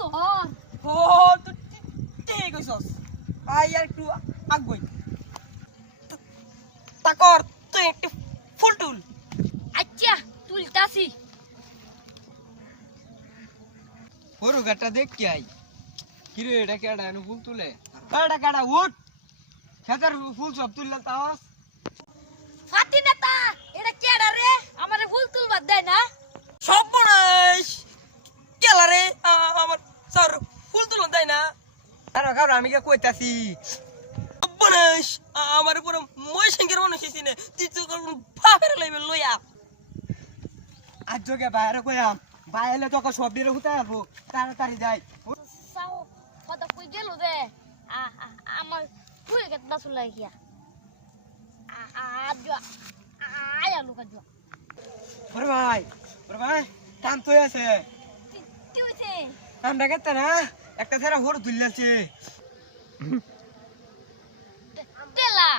ও তুই ঠিক কইছস আই আর একটু আগুই তাকর তুই একটু ফুল টুল আচ্ছা তুলতাছি হরু গাটা দেখ কি আই কিরে এটা কেডা এনু ফুল তুলে কাটা কাটা উঠ খেতার ফুল সব তুললা তাওস ফাতি নেতা এটা কেডা রে আমারে ফুল তুলবার দেয় না সর্বনাশ কেলা রে আমার স্যার ফুল তুলো দেয় না আরে কারণ আমি কে কইতাছি সর্বনাশ আমার পুরো মই সঙ্গের মানুষ এসিনে তুই তো ভাবের লাইবে লইয়া আজ যোগে বাইরে কইয়াম বাইরে তো সব দিয়ে হুতা আসবো তাড়াতাড়ি যাই সাও কথা কই গেল রে আমার ফুল গেত বাসু লাগিয়া আয়া লোকা জো ওরে ভাই কাম তো আছে কি হইছে আমরা গেতে না একটা ছেড়া হর তুললাছে তেলা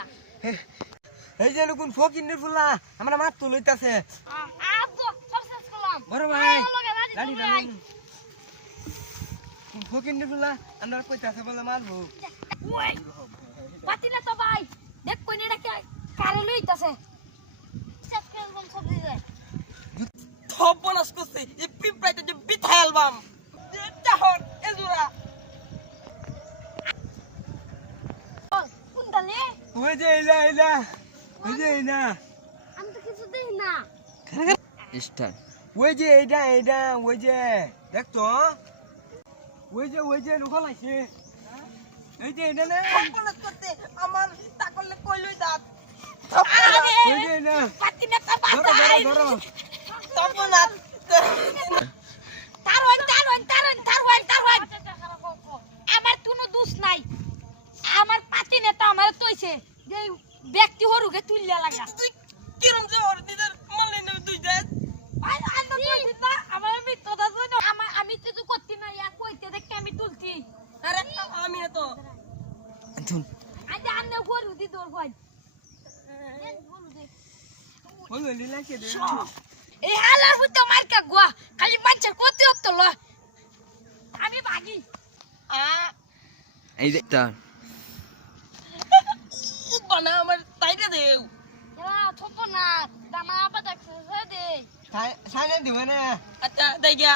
এই যে কোন ফকিনের ফুলা আমরা মাছ তো লইতাছে আজো সব শেষ করলাম বড় ভাই লগে রাজি গাড়ি তুমি আই কোন ফকিনের ফুলা আমরা কইতাছে বলে মারবো ওই পাতি না তো ভাই দেখ কোন এটা কারে লইতাছে শেষ করলাম সব দিয়ে যায় সব বনাস করছে এই পিঁপড়াইতে যে বিথা অ্যালবাম চাহর এজুরা কোনটালে ওই যে এলা ওই যে না আমি তো কিছু দেই না স্টার ওই যে এইটা ওই যে দেখ তো ওই যে নুখল আইছে এই যে এটা না বনাস করতে আমার তাকলে কইলই দাঁত ওই যে না পাতি না তো বাতাই ধরো তপনাত তারওয়ান আমার কোনো দোষ নাই আমার পাতি নেতা আমার তইছে যে ব্যক্তি হরুকে তুললা লাগা তুই কিরম যে ওর দিদার মানলে না তুই যা আমার মিত্রতা জন্য আমি কিছু করতে না ইয়া কইতে দেখে আমি তুলছি আরে আমি না তো আজ আন্নে হরু দি দর হয় ওই লিলা কে দে এই হালার বুতে মার্কা গোয়া খালি মানুষের কত হতো ল আমি ভাগি এই দেখটা বানা আমার তাইটা দেও এলা ছোট না দামা আবা দেখছে দে সাইনে দিবে না আচ্ছা দেই গিয়া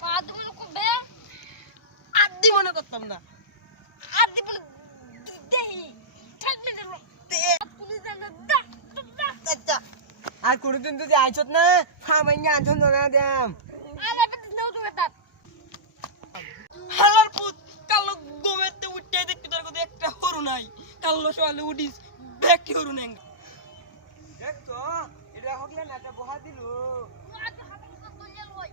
পা দুমন কবে আদি মনে করতাম না আদি বলে দেই ঠেল মে দিল তে পুলিশ জানা দা আচ্ছা আর কোনদিন তুই আইছত না ফামাইয়া আনছন না দেম আমার বেদ নাও তো বেটা হালার পুত কালো গোমেতে উঠতে দেখতে তোর কথা একটা হরু নাই কালো সকালে উঠিস ব্যাগটি হরু নাই দেখ তো এটা হকলে না এটা বহা দিল আজ হাতে তো লই